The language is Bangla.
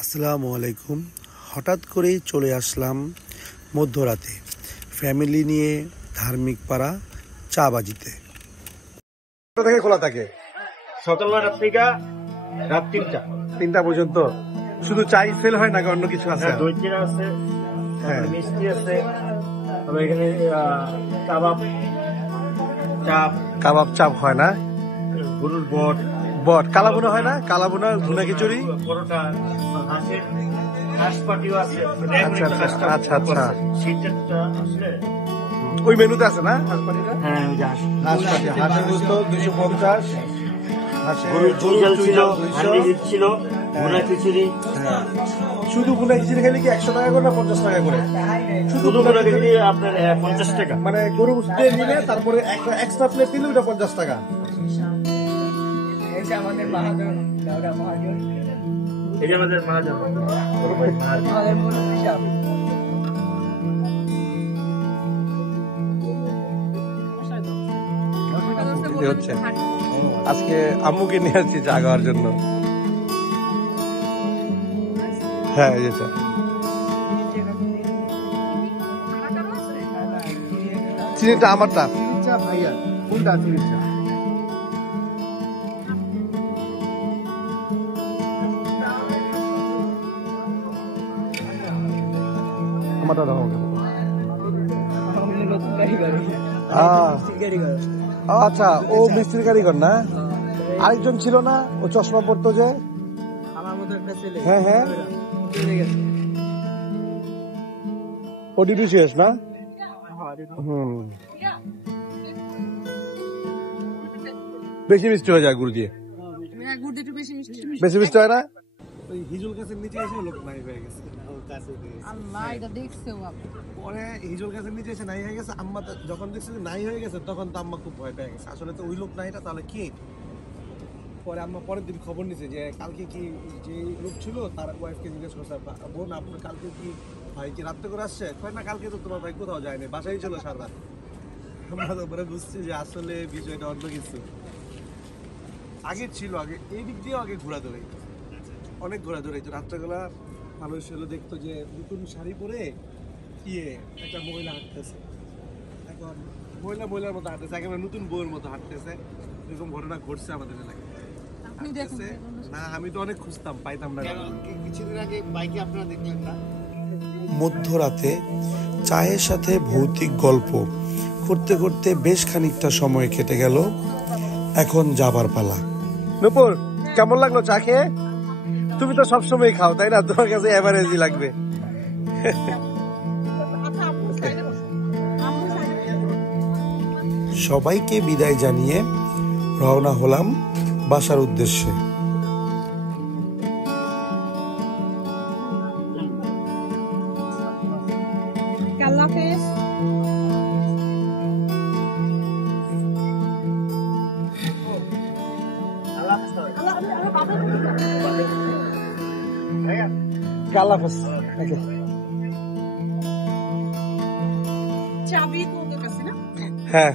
আসসালামু আলাইকুম। হঠাৎ করেই চলে আসলাম মধ্যরাতে ফ্যামিলি নিয়ে ধার্মিক পাড়া চা বাজিতে। কটা থেকে খোলা থাকে? সকাল 9টা থেকে রাত 3টা পর্যন্ত। শুধু চাই সেল হয় নাকি অন্য কিছু আছে? দই চিড়া আছে, হ্যাঁ। মিষ্টি আছে, তারপর এখানে কাবাব চাপ, কাবাব চাপ হয় না? গরুর বট, কালাবুনা হয় না? কালাবুনা, ভুনা খিচুড়ি, পরোটা, হাঁস পাটিও আছে। আচ্ছা। শীতটা আসলে ওই মেনুতে আছে না হাঁস পাটিটা? হ্যাঁ, ওই যে হাঁস পাটি, হাঁসের গোস্ত 250, গরুর ঝোল ছিল, হান্ডি ছিল, ভুনা খিচুড়ি। শুধু ভুনা খিচুড়ি খেলে কি 100 টাকা করে না 50 টাকা করে? শুধু ভুনা খিচুড়ি আপনার 50 টাকা। মানে গরু দিয়ে নিলে তারপরে একটা এক্সট্রা প্লেট দিলে ওটা 50 টাকা। এটা আমাদের মহাজন। হচ্ছে আজকে আম্মুকে নিয়ে আসছি চা খাওয়ার জন্য। হ্যাঁ, এটা চিনিটা আমারটা। ভাইয়া কোনটা চিনিটা? আমারটা দাও। আচ্ছা, ও মিস্ত্রি কারিগর না? আরেকজন ছিল না, ও চশমা পড়তো যে? আমার মতো একটা ছেলে। হ্যাঁ চলে গেছে। ও ডিউটি শেষ না? বেশি মিষ্টি হয়ে যায় গুড় দিয়ে। বেশি মিষ্টি হয় না? ওই হিজুল গাছের নিচে এসে লোক নাই হয়ে গেছে। আল্লাহ, এটা দেখছো বাবা। পরে হিজুল গাছের নিচে এসে নাই হয়ে গেছে। আম্মা যখন দেখছে যে নাই হয়ে গেছে তখন তো আম্মা খুব ভয় পেয়ে গেছে। আসলে তো ওই লোক নাই, এটা তাহলে কি? পরে আম্মা পরের দিন খবর নিছে যে কালকে কি যে লোক ছিল তার ওয়াইফকে জিজ্ঞেস করছে, বোন আপনার কালকে কি ভাই কি রাত্রে করে আসছে? কয় না, কালকে তো তোমার ভাই কোথাও যায়নি, বাসায় ছিল সারা রাত। আমরা তো পরে বুঝছি যে আসলে বিষয়টা অন্য কিছু। আগে ছিল, আগে এই দিক দিয়েও আগে ঘোরা দৌড়াইতো, অনেক ঘোরা দৌড়াইতো। রাত্রেবেলা মানুষ হলো দেখতো যে নতুন শাড়ি পরে ইয়ে একটা মহিলা হাঁটতেছে। এখন মহিলার মতো হাঁটতেছে, একেবারে নতুন বউয়ের মতো হাঁটতেছে। এরকম ঘটনা ঘটছে আমাদের এলাকায়। না, আমি তো অনেক খুঁজতাম, পাইতাম না। কিছুদিন আগে বাইকে আপনারা দেখলেন না? মধ্যরাতে চায়ের সাথে ভৌতিক গল্প করতে করতে বেশ খানিকটা সময় কেটে গেল। এখন যাবার পালা। নূপুর, কেমন লাগলো চা খেয়ে? তুমি তো সবসময় খাও, তাই না? তোমার কাছে এভারেজই লাগবে। সবাইকে বিদায় জানিয়ে রওনা হলাম বাসার উদ্দেশ্যে। চাবি তো ওদের কাছে না? হ্যাঁ।